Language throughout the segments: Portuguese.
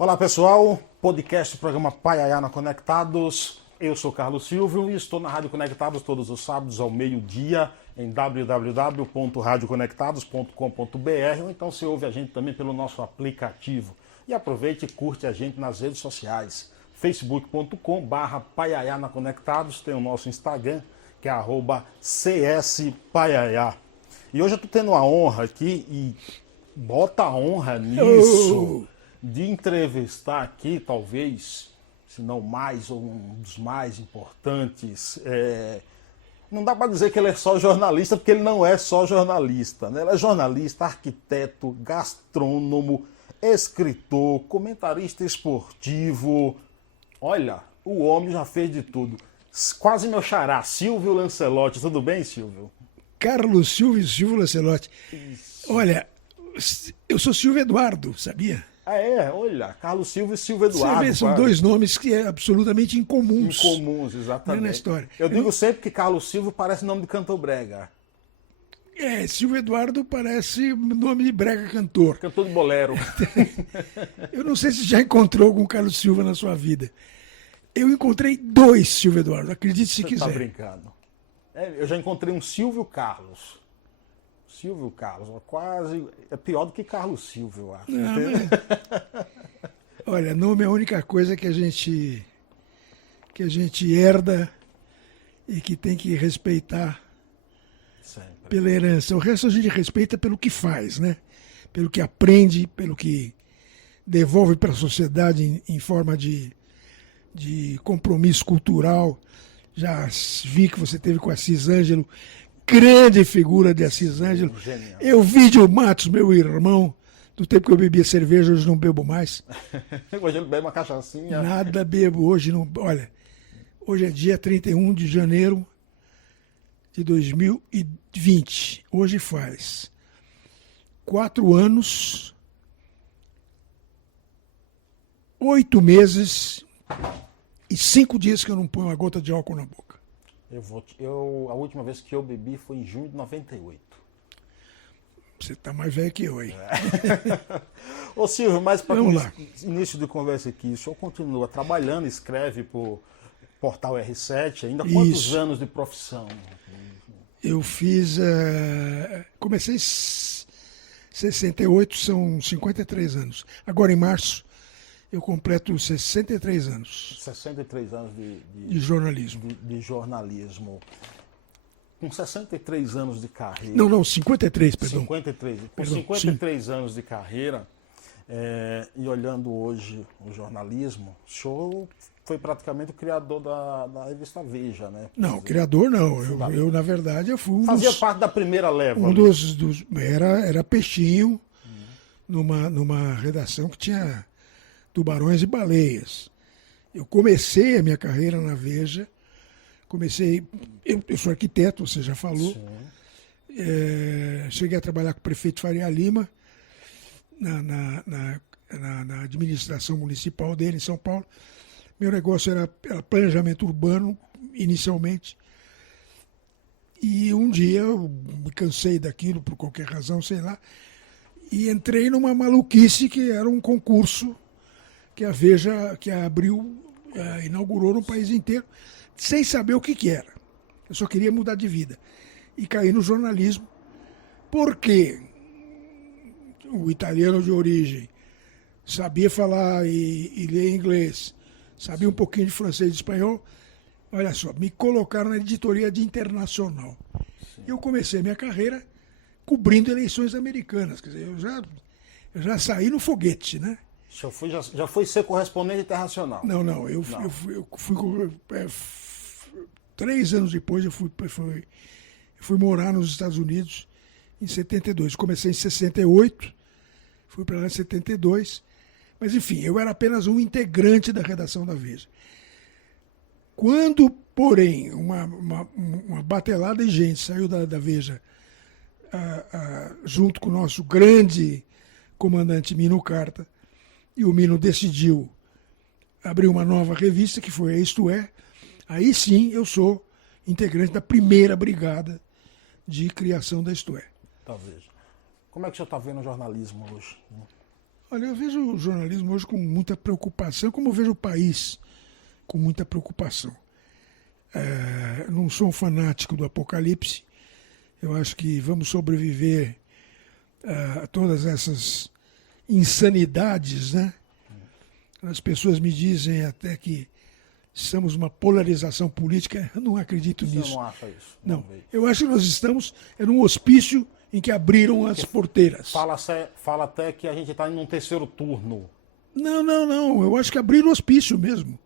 Olá pessoal, podcast do programa Paiaiana Conectados. Eu sou Carlos Silvio e estou na Rádio Conectados todos os sábados ao meio-dia em www.radioconectados.com.br ou então você ouve a gente também pelo nosso aplicativo. E aproveite e curte a gente nas redes sociais. facebook.com/Paiaiana Conectados, tem o nosso Instagram que é @CSPaiaiá. E hoje eu estou tendo a honra aqui, e bota a honra nisso, de entrevistar aqui, talvez, se não mais, ou um dos mais importantes. Não dá para dizer que ele é só jornalista, porque ele não é só jornalista, né? Ele é jornalista, arquiteto, gastrônomo, escritor, comentarista esportivo. Olha, o homem já fez de tudo. Quase meu xará, Silvio Lancelotti. Tudo bem, Silvio? Carlos Silvio e Silvio Lancelotti. Isso. Olha, eu sou Silvio Eduardo, sabia? Olha, Carlos Silvio e Silvio Eduardo. Você vê, são dois nomes que é absolutamente incomuns. Incomuns, exatamente. Na história. Eu digo sempre que Carlos Silvio parece nome de cantor brega. Silvio Eduardo parece nome de brega cantor. Cantor de bolero. Eu não sei se já encontrou algum Carlos Silva na sua vida. Eu encontrei dois Silvio Eduardo, acredite se quiser. Tá brincando. Eu já encontrei um Silvio Carlos. Silvio Carlos, quase. É pior do que Carlos Silvio, eu acho. Não, mas... Olha, nome é a única coisa que a gente herda e que tem que respeitar Sempre. Pela herança. O resto a gente respeita pelo que faz, né? Pelo que aprende, pelo que devolve para a sociedade em forma de compromisso cultural. Já vi que você teve com Assis Ângelo, grande figura de Assis Ângelo. Genial. Eu Vídeo Matos, meu irmão, do tempo que eu bebia cerveja, hoje não bebo mais. Hoje ele bebe uma cachaçinha. Nada bebo, hoje não. Olha, hoje é dia 31 de janeiro de 2020. Hoje faz 4 anos, 8 meses e 5 dias que eu não ponho uma gota de álcool na boca. A última vez que eu bebi foi em junho de 98. Você está mais velho que eu aí. Ô Silvio, mas para Vamos lá. início de conversa aqui, o senhor continua trabalhando, escreve para o Portal R7, ainda quantos Isso. anos de profissão? Eu fiz. Comecei em 68, são 53 anos. Agora em março eu completo 63 anos 63 anos de jornalismo. de jornalismo. Com 63 anos de carreira. Não, 53, perdão. 53. Com Perdão, 53 anos de carreira, e olhando hoje o jornalismo, o senhor foi praticamente o criador da revista Veja, né? Não, criador não. Eu na verdade, eu fui Fazia parte da primeira leva. Era peixinho numa redação que tinha tubarões e baleias. Eu comecei a minha carreira na Veja. Eu sou arquiteto, você já falou. Cheguei a trabalhar com o prefeito Faria Lima na administração municipal dele em São Paulo. Meu negócio era planejamento urbano, inicialmente. E um dia eu me cansei daquilo, por qualquer razão, sei lá, e entrei numa maluquice que era um concurso que a Veja, que a Abril inaugurou no país inteiro, sem saber o que era. Eu só queria mudar de vida. E caí no jornalismo, porque o italiano de origem sabia falar e ler inglês, sabia um pouquinho de francês e de espanhol. Olha só, me colocaram na editoria de internacional. Sim. Eu comecei a minha carreira cobrindo eleições americanas. Quer dizer, eu já saí no foguete, né? Já foi ser correspondente internacional? Não. Eu fui 3 anos depois eu fui morar nos Estados Unidos em 72. Comecei em 68, fui para lá em 72. Mas, enfim, eu era apenas um integrante da redação da Veja. Quando, porém, uma batelada de gente saiu da Veja, junto com o nosso grande comandante Mino Carta, e o Mino decidiu abrir uma nova revista, que foi a Isto É, aí sim eu sou integrante da primeira brigada de criação da Isto É. Talvez. Como é que você está vendo o jornalismo hoje? Olha, eu vejo o jornalismo hoje com muita preocupação, como eu vejo o país com muita preocupação. Não sou um fanático do apocalipse. Eu acho que vamos sobreviver a todas essas insanidades, né? As pessoas me dizem até que estamos numa polarização política. Eu não acredito nisso. Você não acha isso? Não. Eu acho que nós estamos num hospício em que abriram as porteiras. Fala até que a gente está em um terceiro turno. Não. Eu acho que abriram o hospício mesmo.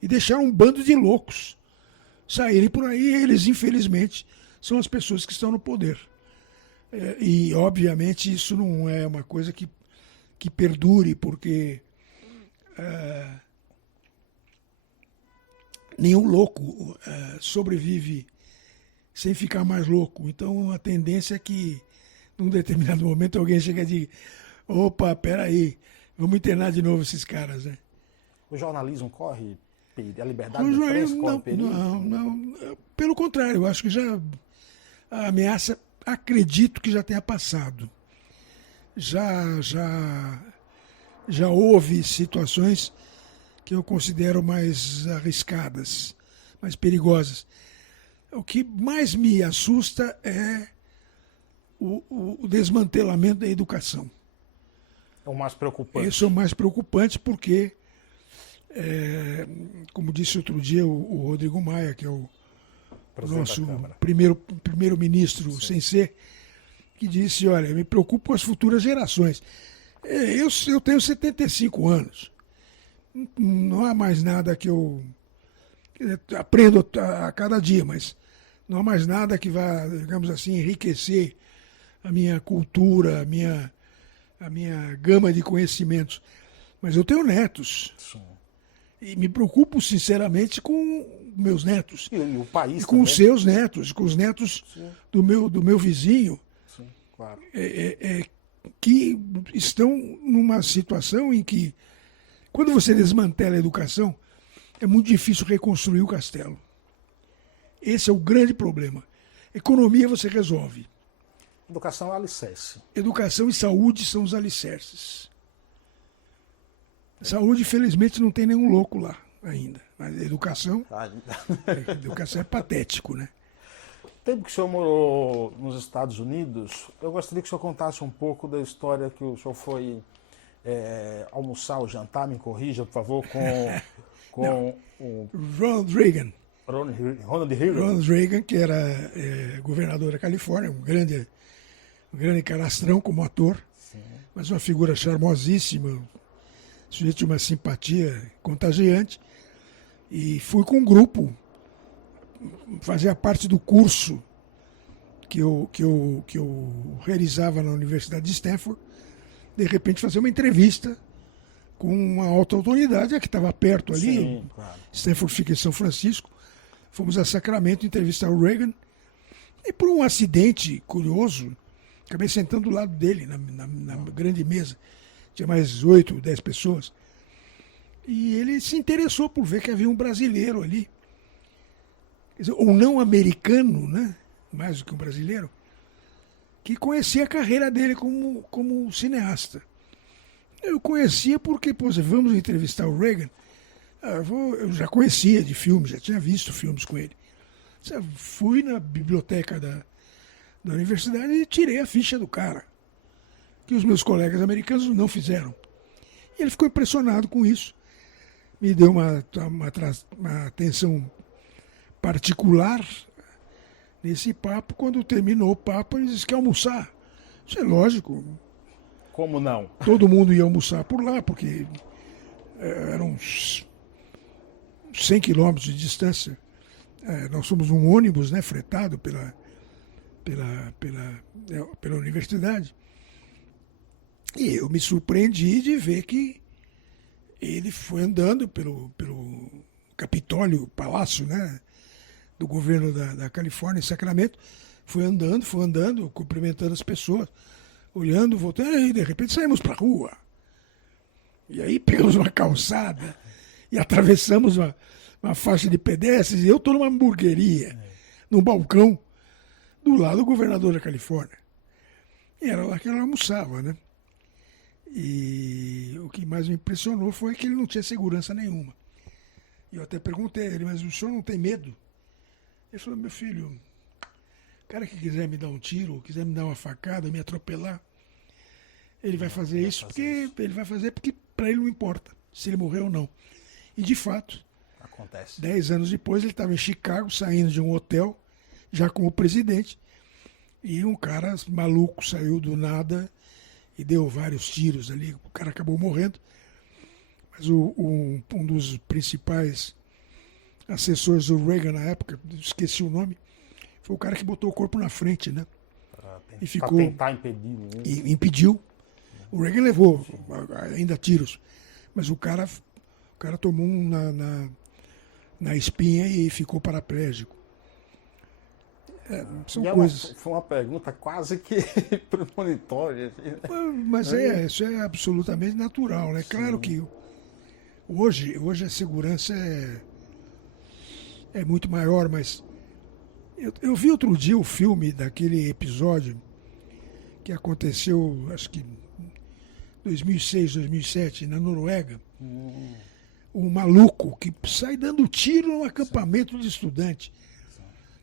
E deixaram um bando de loucos saírem por aí. Eles, infelizmente, são as pessoas que estão no poder. E, obviamente, isso não é uma coisa que perdure, porque nenhum louco sobrevive sem ficar mais louco. Então, a tendência é que, num determinado momento, alguém chega e diga: opa, peraí, vamos internar de novo esses caras, né? O jornalismo corre perigo? A liberdade O de imprensa jornalismo, corre perigo? não. Pelo contrário, eu acho que a ameaça, acredito que já tenha passado. Já houve situações que eu considero mais arriscadas, mais perigosas. O que mais me assusta é o desmantelamento da educação. É o mais preocupante. Isso é o mais preocupante porque, como disse outro dia o Rodrigo Maia, que é o nosso primeiro-ministro sem ser, que disse: olha, me preocupo com as futuras gerações. Eu tenho 75 anos. Não há mais nada que eu aprendo a cada dia, mas não há mais nada que vá, digamos assim, enriquecer a minha cultura, a minha gama de conhecimentos. Mas eu tenho netos. Sim. E me preocupo, sinceramente, com meus netos. E o país e com também. os seus netos, com os netos do meu vizinho. Sim, claro. Que estão numa situação em que, quando você desmantela a educação, é muito difícil reconstruir o castelo. Esse é o grande problema. Economia você resolve. Educação é alicerce. Educação e saúde são os alicerces. Saúde, infelizmente, não tem nenhum louco lá ainda. Mas a educação é patético, né? O tempo que o senhor morou nos Estados Unidos, eu gostaria que o senhor contasse um pouco da história que o senhor foi almoçar ou jantar, me corrija, por favor, com o Ronald Reagan. Ronald Reagan. Ronald Reagan, que era governador da Califórnia, um grande canastrão como ator, Sim. mas uma figura charmosíssima, sujeito de uma simpatia contagiante. E fui com um grupo, fazia parte do curso que eu realizava na Universidade de Stanford, de repente fazer uma entrevista com uma alta autoridade, que estava perto ali. Sim, claro. Stanford fica em São Francisco. Fomos a Sacramento entrevistar o Reagan. E por um acidente curioso, acabei sentando do lado dele, na grande mesa. Tinha mais 8, 10 pessoas. E ele se interessou por ver que havia um brasileiro ali. Quer dizer, um não americano, né? Mais do que um brasileiro, que conhecia a carreira dele como cineasta. Eu conhecia porque, vamos entrevistar o Reagan. Eu já conhecia de filmes, já tinha visto filmes com ele. Fui na biblioteca da universidade e tirei a ficha do cara, que os meus colegas americanos não fizeram. E ele ficou impressionado com isso. Me deu uma atenção particular nesse papo. Quando terminou o papo, ele disse que ia almoçar. Isso é lógico. Como não? Todo mundo ia almoçar por lá, porque eram uns 100 quilômetros de distância. Nós somos um ônibus, né, fretado pela universidade. E eu me surpreendi de ver que ele foi andando pelo Capitólio, palácio, né, do governo da Califórnia, em Sacramento. Foi andando, cumprimentando as pessoas, olhando, voltando, e de repente saímos para a rua. E aí pegamos uma calçada e atravessamos uma faixa de pedestres, e eu estou numa hamburgueria, num balcão, do lado do governador da Califórnia. E era lá que ela almoçava, né? E o que mais me impressionou foi que ele não tinha segurança nenhuma. E eu até perguntei a ele, mas o senhor não tem medo? Ele falou, meu filho, o cara que quiser me dar um tiro, quiser me dar uma facada, me atropelar, ele vai fazer isso porque ele vai fazer porque para ele não importa se ele morreu ou não. E de fato, acontece. 10 anos depois ele estava em Chicago, saindo de um hotel, já como presidente, e um cara maluco saiu do nada e deu vários tiros ali, o cara acabou morrendo. Mas um dos principais assessores do Reagan na época, esqueci o nome, foi o cara que botou o corpo na frente, né? E ficou, tentar impedir. Né? E impediu. O Reagan levou ainda tiros, mas o cara tomou um na espinha e ficou paraplégico. São coisas. Foi uma pergunta quase que premonitória. Mas isso é absolutamente natural, né? Sim. Claro que hoje a segurança é muito maior, mas eu vi outro dia o filme daquele episódio que aconteceu, acho que 2006, 2007, na Noruega. Um maluco que sai dando tiro num acampamento de estudante.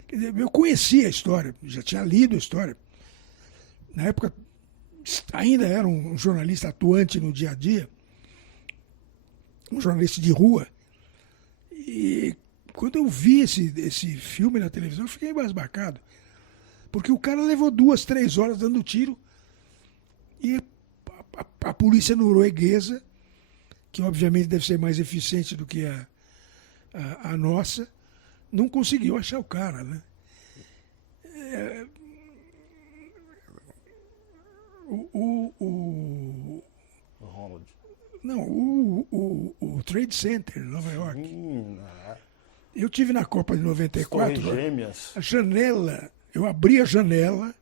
Quer dizer, eu conhecia a história, já tinha lido a história. Na época, ainda era um jornalista atuante no dia a dia, um jornalista de rua. E quando eu vi esse filme na televisão, eu fiquei embasbacado. Porque o cara levou 2, 3 horas dando tiro e a polícia norueguesa, que obviamente deve ser mais eficiente do que a nossa, não conseguiu achar o cara, né? O Trade Center, em Nova York. Eu tive na Copa de 94, a janela, eu abri a janela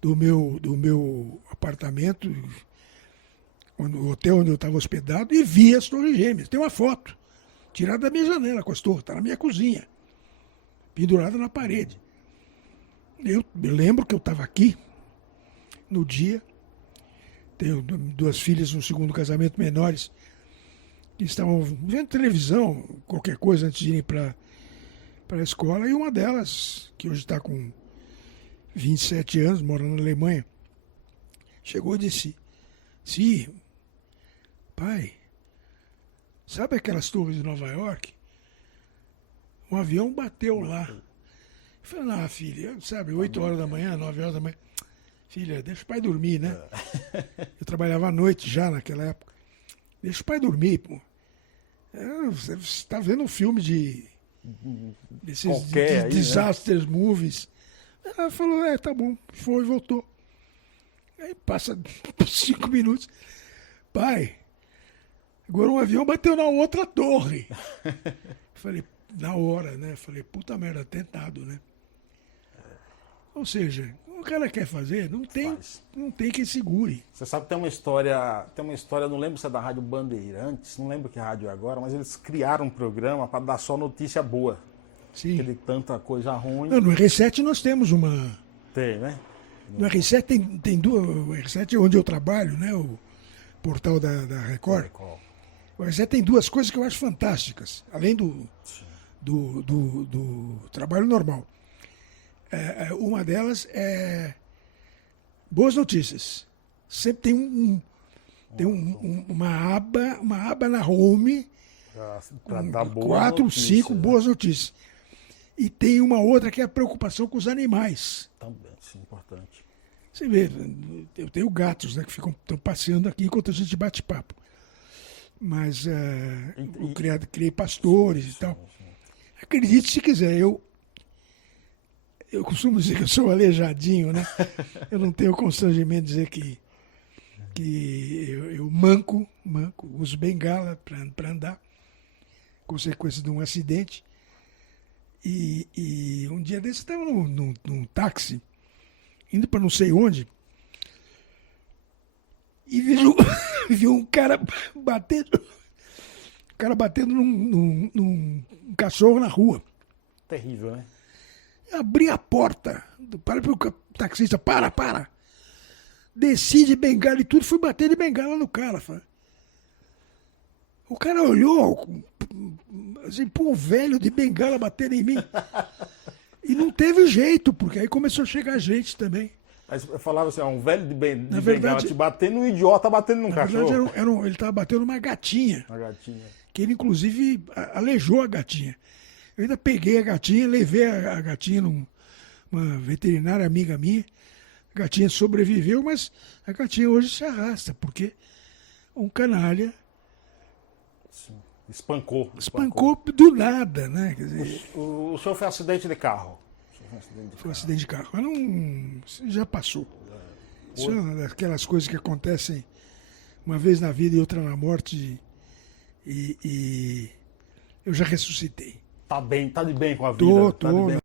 do meu apartamento, no hotel onde eu estava hospedado, e vi as Torres Gêmeas. Tem uma foto tirada da minha janela com as torres, está na minha cozinha, pendurada na parede. Eu lembro que eu estava aqui no dia, tenho 2 filhas no segundo casamento menores, que estavam vendo televisão, qualquer coisa antes de irem para a escola, e uma delas, que hoje está com 27 anos, mora na Alemanha, chegou e disse, sim, pai, sabe aquelas torres de Nova York? Um avião bateu lá. Eu falei, filha, sabe, 8 horas da manhã, 9 horas da manhã. Filha, deixa o pai dormir, né? Eu trabalhava à noite já naquela época. Deixa o pai dormir, pô. Você está vendo um filme desses disasters movies. Ela falou, tá bom, foi e voltou. Aí passa 5 minutos. Pai, agora um avião bateu na outra torre. Falei, na hora, né? Falei, puta merda, atentado, né? Ou seja, o cara quer fazer, não tem quem segure. Você sabe que tem uma história, não lembro se é da Rádio Bandeirantes, não lembro que rádio é agora, mas eles criaram um programa para dar só notícia boa. Sim. Aquele tanta coisa ruim. Não, no R7 nós temos uma... Tem, né? No R7 tem duas... O R7 é onde eu trabalho, né? O portal da Record. O R7 tem 2 coisas que eu acho fantásticas, além do trabalho normal. Uma delas é boas notícias. Sempre tem uma aba na home com 4, 5 boas notícias. E tem uma outra que é a preocupação com os animais. Também, sim, importante. Você vê, eu tenho gatos, né, que estão passeando aqui enquanto a gente bate papo. Mas eu criei pastores e tal. Acredite se quiser, eu costumo dizer que eu sou aleijadinho, né? Eu não tenho constrangimento de dizer que eu manco, uso bengala para andar, consequência de um acidente. E um dia desse eu estava num táxi, indo para não sei onde, e vi um cara batendo num cachorro na rua. Terrível, né? Abri a porta, para o taxista, para. Desci de bengala e tudo, fui bater de bengala no cara. O cara olhou, assim, pô, um velho de bengala batendo em mim. E não teve jeito, porque aí começou a chegar gente também. Aí eu falava assim, um velho de bengala verdade, te batendo, um idiota batendo num cachorro. Na verdade, ele estava batendo uma gatinha. Uma gatinha. Que ele, inclusive, aleijou a gatinha. Eu ainda peguei a gatinha, levei a gatinha numa veterinária amiga minha. A gatinha sobreviveu, mas a gatinha hoje se arrasta, porque um canalha Sim. Espancou do nada, né? Quer dizer, o senhor foi acidente de carro? Foi um acidente de carro. Mas não, já passou. Isso é uma daquelas coisas que acontecem uma vez na vida e outra na morte. E eu já ressuscitei. Tá de bem com a vida. Tô.